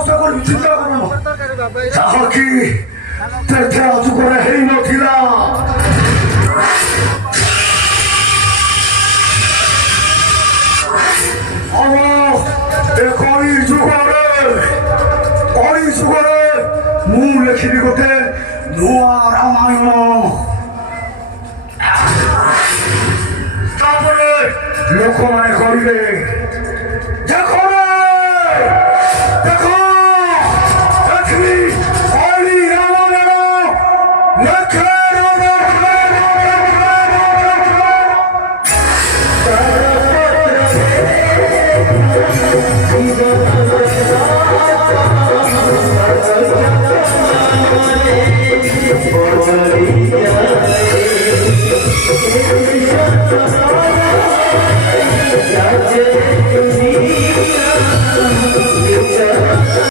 ଚିନ୍ତା କରୁନ ଯାହାକି ତେଥେ ଅଯୁଗରେ ହେଇନଥିଲା। ଆମ ଏ କଳି ଯୁଗରେ ମୁଁ ଲେଖିବି ଗୋଟେ ନୂଆ ରାମାୟଣ। ତାପରେ ଲୋକମାନେ କହିବେ ଦେଖ